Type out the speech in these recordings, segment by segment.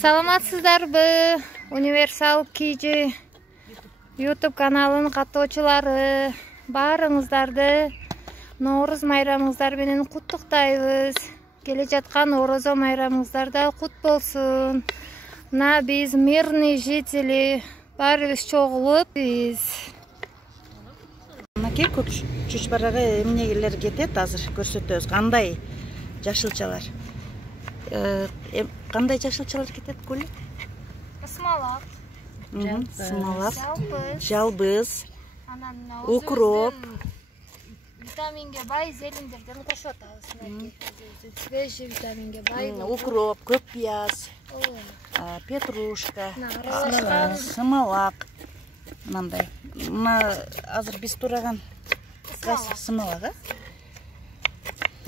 Саламатсыздарбы? Универсал KG YouTube каналынын каттоочулары, баарыңыздарды Ноорuz майрамыңыздар менен куттуктайбыз. Келе жаткан Орозо майрамыңыздарда кут болсун. Мына биз мирный жители баарыбыз чогулуп биз. Мынакей көк чучбарага эмнелер кетет азыр көрсөтөбүз. Кандай жашылчалар? Кандай жашылчалар кетет Гүл? Смолак. Смолак. Жалбыз. Укроп. Витаминге бай зелендерден кошуп атабыз. Свежий витаминге бай. Укроп, көк пияз, петрушка, смолак. Мындай. Мына азыр биз тураган смолак.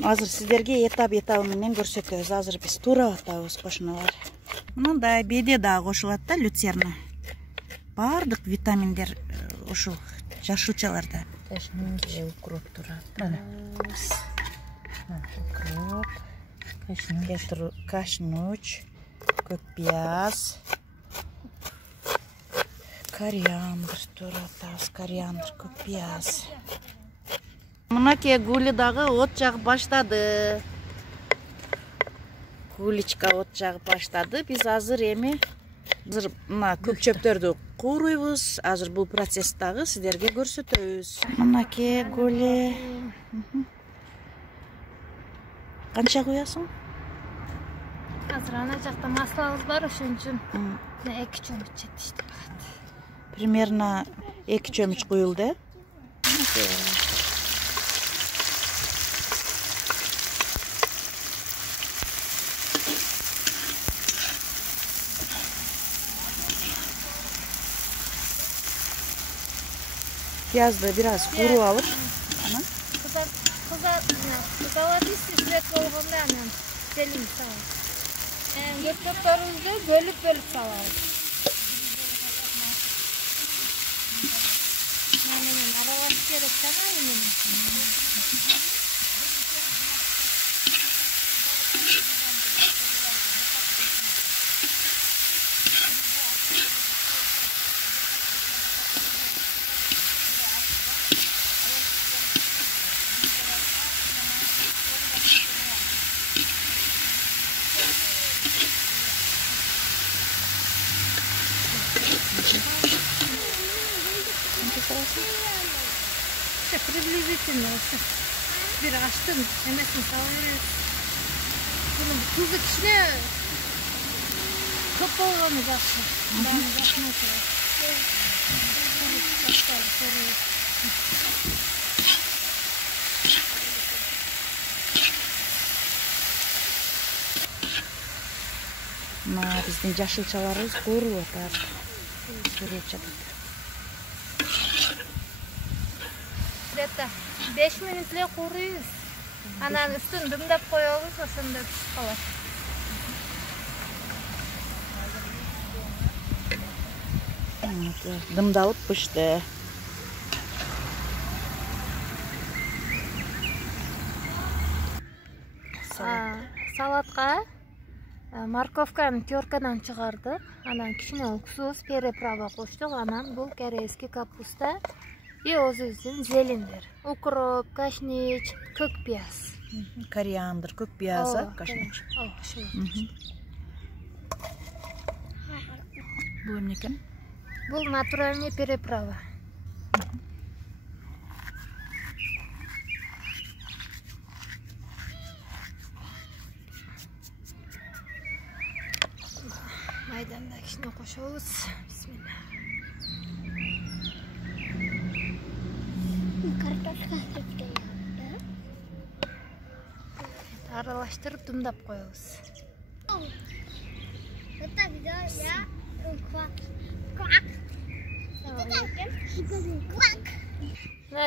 Азыр сиздерге этап менен көрсөтөбүз. Азыр биз турап атабыз кошуналар. Мындай беде да кошулат да люцерна. Бардык витаминдер ушул жашылчаларда. Укроп турат. Укроп, кашнуч, көк пияз, кориандр турат, кориандр, көк пияз. Мынакей Гүлү дагы от жагып баштады. Гүличка от жагып баштады. Биз азыр эми мына көк чөптөрдү кууруйбуз. Азыр бул процесс дагы сиздерге көрсөтөбүз. Мынакей Гүлү. Канча куясың? Азыр ана жакта маслабыз бар, ошон үчүн 2 чөмүч жетиштеп калат. Примерно 2 чөмүч куюлду. Piyazda biraz kuru alıp Kızartırız süret болгондо анан селин салабыз. Gökçöptөрүбүздү bölüp салабыз. Менен аралаш керек жана менен. Приблизительно bir açtım, emesini salıyoruz. Bunun tuzu kişine çok olganı başka. Биздин жашылчаларыбыз кууруп атат. Көрүп жатат. 5 минутле кууруйбуз. Анан үстүн дымдап коебуз, ошондо пишип калат. Дымдалып пишти. Салатка морковканы теркадан чыгардык. Анан кичине уксус, переправа коштук. Анан бул корейский капуста. И өзүбүздүн зелендер. Укроп, кашнич, көк пияз. Кориандр, көк пияз, кашнич. Бул эмне? Бул натуральный переправа. Майданда кичине кошобуз. Бисмилла. Аралаштырып дымдап коебуз.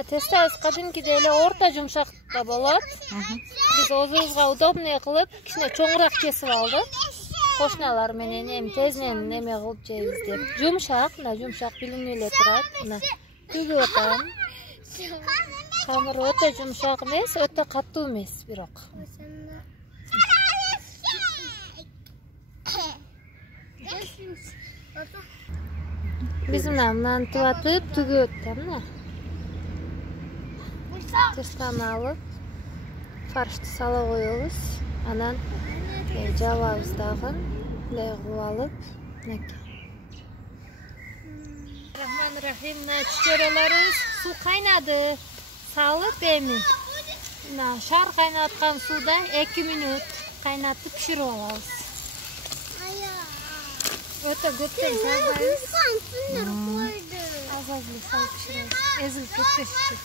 Тестабыз кадимкидей эле орто жумшакта болот. Биз өзүбүзгө удобный кылып, кичине чоңураак кесип алдык. Кошуналар менен эми тезинен неме кылып жейбиз деп. Жумшак билинип эле турат. Мына күгүп атам. Камыр өтө жумшак эмес, өтө катуу эмес бирок. Biz mından tuatıp tügüp tamam. Tırtkanı alıp farşты sala koyuyoruz. Anan javabız dağın leyğu alıp Rahmanirrahim. Çörelerimiz su kaynadı. Salıp emin. Şar kaynatkan suda 2 minut kaynatıp pişirip alırız. Öte götten kazayız. Az salıp pişiririz. Ezilip ketmesi için.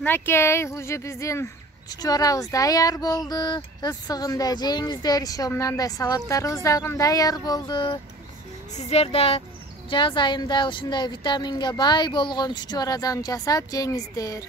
Nakey, уже бізден чучуарабыз даяр болды. Ысығында жеңіздер, шомнандай салаттарыбыз дагы даяр болды. Сіздер да жаз айында ушундай витаминге бай болгон чучуарадан жасап жеңиздер.